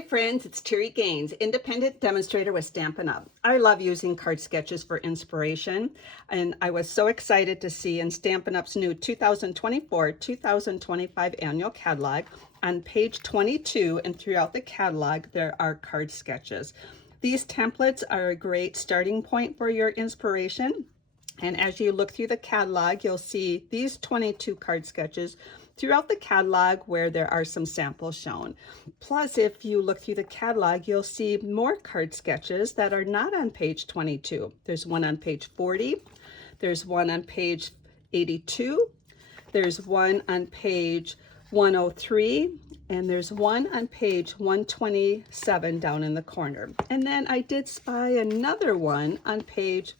Hi friends, it's Terri Gaines, independent demonstrator with Stampin Up. I love using card sketches for inspiration, and I was so excited to see in Stampin Up's new 2024-2025 annual catalog, on page 22 and throughout the catalog, there are card sketches. These templates are a great starting point for your inspiration. And as you look through the catalog, you'll see these 22 card sketches throughout the catalog where there are some samples shown. Plus, if you look through the catalog, you'll see more card sketches that are not on page 22. There's one on page 40, there's one on page 82, there's one on page 103, and there's one on page 127 down in the corner. And then I did spy another one on page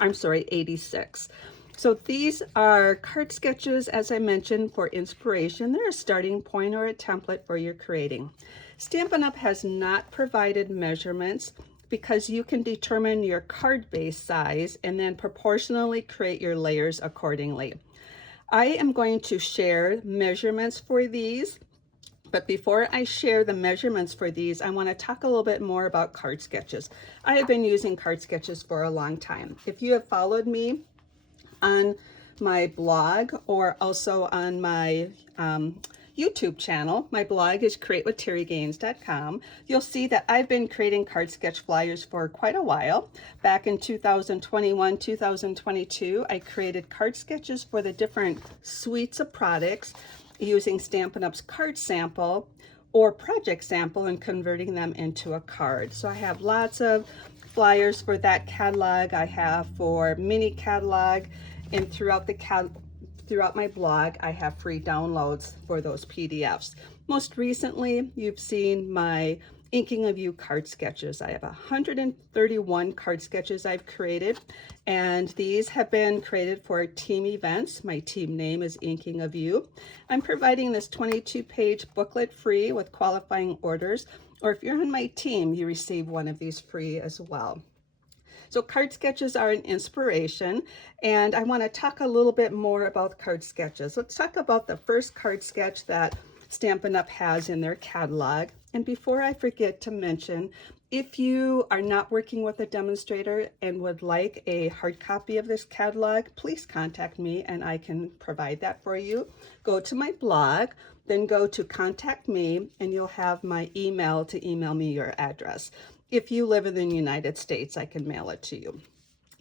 86. So these are card sketches, as I mentioned, for inspiration. They're a starting point or a template for your creating. Stampin' Up! Has not provided measurements because you can determine your card base size and then proportionally create your layers accordingly. I am going to share measurements for these, but before I share the measurements for these, I want to talk a little bit more about card sketches. I have been using card sketches for a long time. If you have followed me on my blog or also on my YouTube channel, my blog is createwithterrigaines.com. You'll see that I've been creating card sketch flyers for quite a while. Back in 2021, 2022, I created card sketches for the different suites of products using Stampin' Up's card sample or project sample and converting them into a card. So I have lots of flyers for that catalog. I have for mini catalog, and throughout my blog, I have free downloads for those PDFs. Most recently, you've seen my Inking of You card sketches. I have 131 card sketches I've created, and these have been created for team events. My team name is Inking of You. I'm providing this 22-page booklet free with qualifying orders, or if you're on my team, you receive one of these free as well. So card sketches are an inspiration, and I want to talk a little bit more about card sketches. Let's talk about the first card sketch that Stampin' Up! Has in their catalog. And before I forget to mention, if you are not working with a demonstrator and would like a hard copy of this catalog, please contact me and I can provide that for you. Go to my blog, then go to Contact Me, and you'll have my email to email me your address. If you live in the United States, I can mail it to you.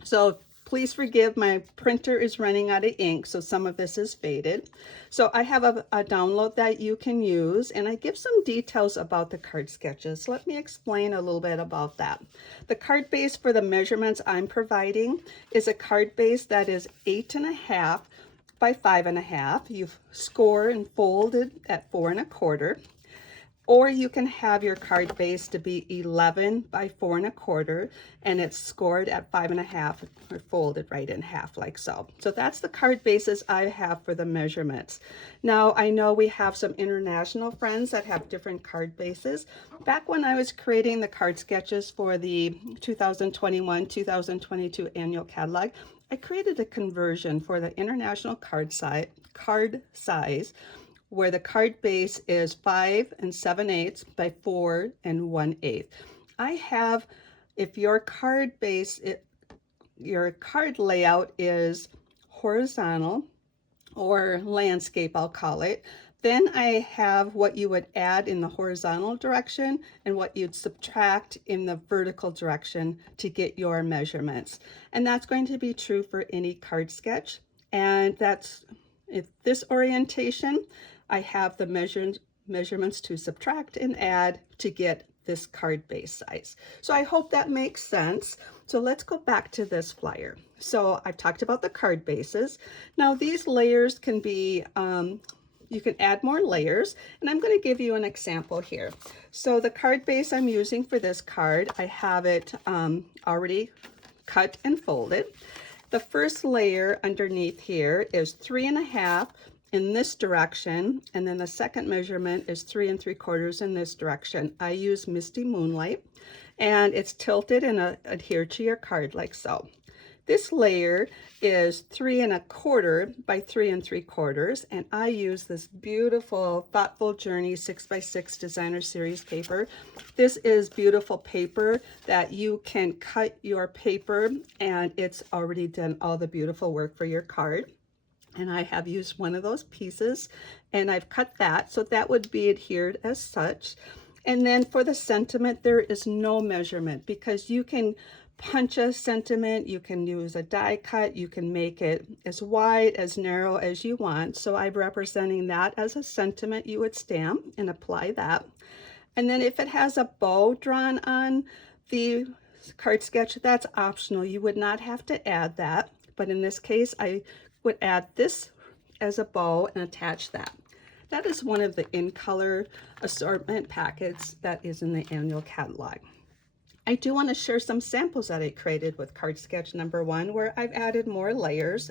So please forgive, my printer is running out of ink, so some of this is faded. So I have a download that you can use, and I give some details about the card sketches. Let me explain a little bit about that. The card base for the measurements I'm providing is a card base that is 8.5 by 5.5. You've scored and folded at 4 1/4. Or you can have your card base to be 11 by 4 1/4, and it's scored at 5.5 or folded right in half like so. So that's the card bases I have for the measurements. Now I know we have some international friends that have different card bases. Back when I was creating the card sketches for the 2021-2022 annual catalog, I created a conversion for the international card size where the card base is 5 7/8 by 4 1/8. I have, if your card base, your card layout is horizontal or landscape, I'll call it, then I have what you would add in the horizontal direction and what you'd subtract in the vertical direction to get your measurements. And that's going to be true for any card sketch. And that's, if this orientation, I have the measurements to subtract and add to get this card base size. So I hope that makes sense. So let's go back to this flyer. So I've talked about the card bases. Now these layers can be, you can add more layers, and I'm going to give you an example here. So the card base I'm using for this card, I have it already cut and folded. The first layer underneath here is 3 1/2 in this direction, and then the second measurement is 3 3/4 in this direction. I use Misty Moonlight, and it's tilted and adhered to your card like so. This layer is 3 1/4 by 3 3/4, and I use this beautiful Thoughtful Journey 6x6 designer series paper. This is beautiful paper that you can cut your paper, and it's already done all the beautiful work for your card. And I have used one of those pieces, and I've cut that, so that would be adhered as such. And then for the sentiment, there is no measurement, because you can punch a sentiment, you can use a die cut, you can make it as wide, as narrow as you want. So I'm representing that as a sentiment. You would stamp and apply that. And then if it has a bow drawn on the card sketch, that's optional. You would not have to add that. But in this case, I would add this as a bow and attach that. That is one of the in color assortment packets that is in the annual catalog. I do want to share some samples that I created with card sketch number 1, where I've added more layers.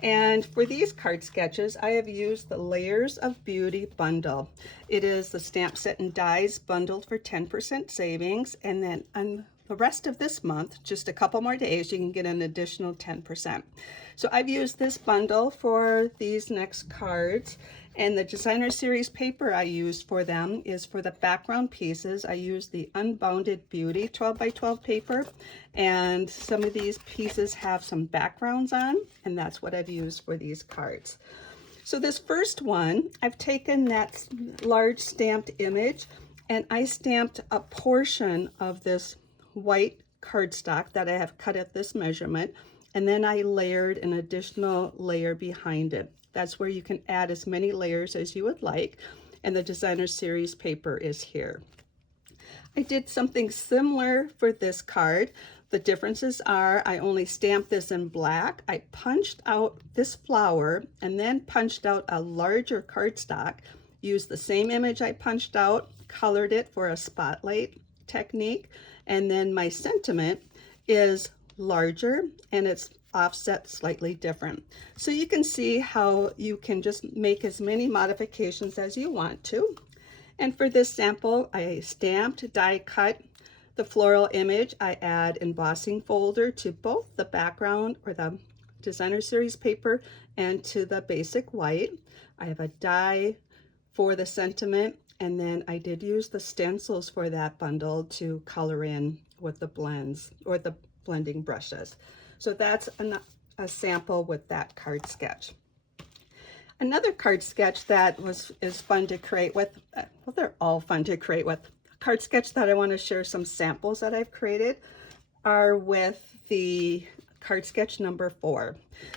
And for these card sketches, I have used the Layers of Beauty bundle. It is the stamp set and dies bundled for 10% savings. And then on the rest of this month, just a couple more days, you can get an additional 10%. So I've used this bundle for these next cards. And the designer series paper I used for them is for the background pieces. I used the Unbounded Beauty 12 by 12 paper, and some of these pieces have some backgrounds on, and that's what I've used for these cards. So this first one, I've taken that large stamped image, and I stamped a portion of this white cardstock that I have cut at this measurement, and then I layered an additional layer behind it. That's where you can add as many layers as you would like, and the designer series paper is here. I did something similar for this card. The differences are I only stamped this in black. I punched out this flower and then punched out a larger cardstock, used the same image I punched out, colored it for a spotlight technique, and then my sentiment is larger and it's offset slightly different. So you can see how you can just make as many modifications as you want to. And for this sample, I stamped, die cut the floral image. I add embossing folder to both the background or the designer series paper and to the basic white. I have a die for the sentiment, and then I did use the stencils for that bundle to color in with the blends or the blending brushes. So that's a sample with that card sketch. Another card sketch that is fun to create with, well, they're all fun to create with. A card sketch that I want to share some samples that I've created are with the card sketch number 4.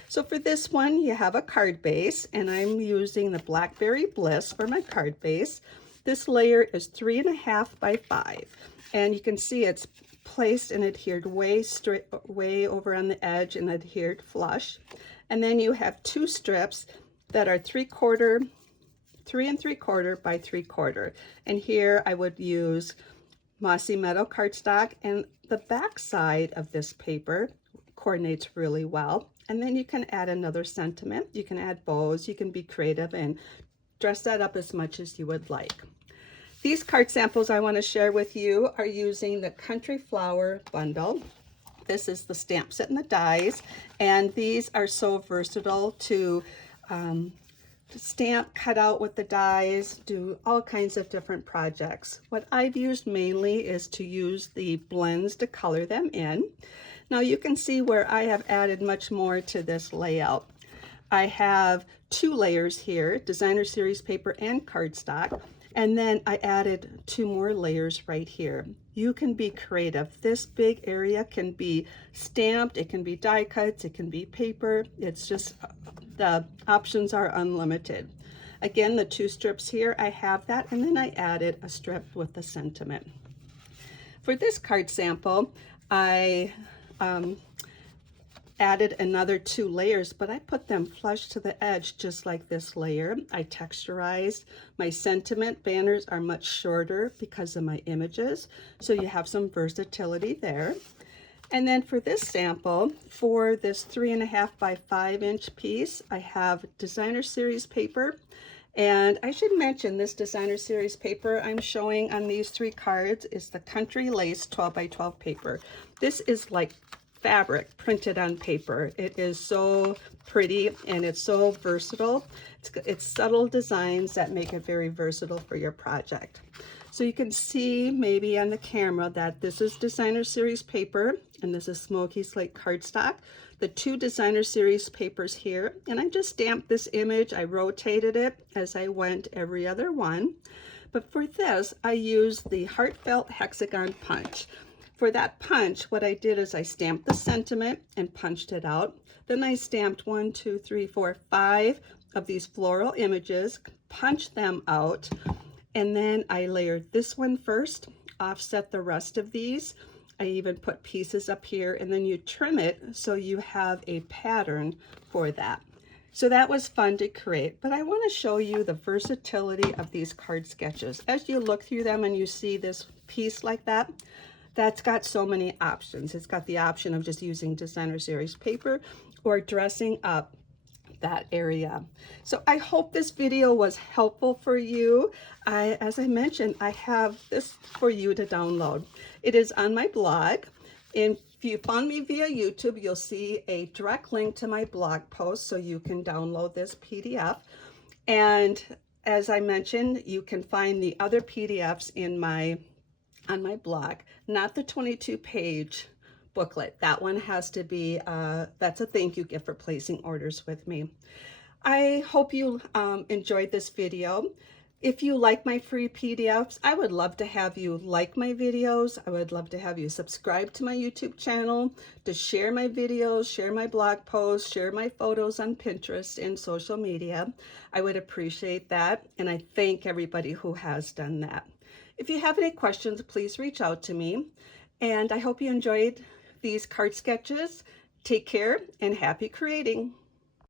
So for this one, you have a card base, and I'm using the Blackberry Bliss for my card base. This layer is 3 1/2 by 5, and you can see it's placed and adhered way over on the edge and adhered flush. And then you have 2 strips that are 3 3/4 by 3/4. And here I would use Mossy Meadow cardstock, and the back side of this paper coordinates really well. And then you can add another sentiment. You can add bows. You can be creative and dress that up as much as you would like. These card samples I want to share with you are using the Country Flower bundle. This is the stamp set and the dies, and these are so versatile to stamp, cut out with the dies, do all kinds of different projects. What I've used mainly is to use the blends to color them in. Now you can see where I have added much more to this layout. I have 2 layers here, designer series paper and cardstock. And then I added 2 more layers right here. You can be creative. This big area can be stamped, it can be die cuts, it can be paper. It's just, the options are unlimited. Again, the 2 strips here, I have that, and then I added a strip with the sentiment. For this card sample, I added another 2 layers, but I put them flush to the edge just like this layer. I texturized. My sentiment banners are much shorter because of my images, so you have some versatility there. And then for this sample, for this 3 1/2 by 5 inch piece, I have designer series paper. And I should mention this designer series paper I'm showing on these 3 cards is the Country Lace 12 by 12 paper. This is like fabric printed on paper. It is so pretty and it's so versatile. It's subtle designs that make it very versatile for your project. So you can see maybe on the camera that this is designer series paper and this is smoky slate cardstock. The two designer series papers here, and I just stamped this image. I rotated it as I went every other one. But for this, I used the heartfelt hexagon punch. For that punch, what I did is I stamped the sentiment and punched it out. Then I stamped 1, 2, 3, 4, 5 of these floral images, punched them out, and then I layered this one first, offset the rest of these. I even put pieces up here, and then you trim it so you have a pattern for that. So that was fun to create, but I want to show you the versatility of these card sketches. As you look through them and you see this piece like that, that's got so many options. It's got the option of just using designer series paper or dressing up that area. So I hope this video was helpful for you. As I mentioned, I have this for you to download. It is on my blog. If you found me via YouTube, you'll see a direct link to my blog post so you can download this PDF. And as I mentioned, you can find the other PDFs on my blog, not the 22-page booklet. That one has to be, that's a thank you gift for placing orders with me. I hope you enjoyed this video. If you like my free PDFs, I would love to have you like my videos. I would love to have you subscribe to my YouTube channel, to share my videos, share my blog posts, share my photos on Pinterest and social media. I would appreciate that, and I thank everybody who has done that. If you have any questions, please reach out to me, and I hope you enjoyed these card sketches. Take care and happy creating.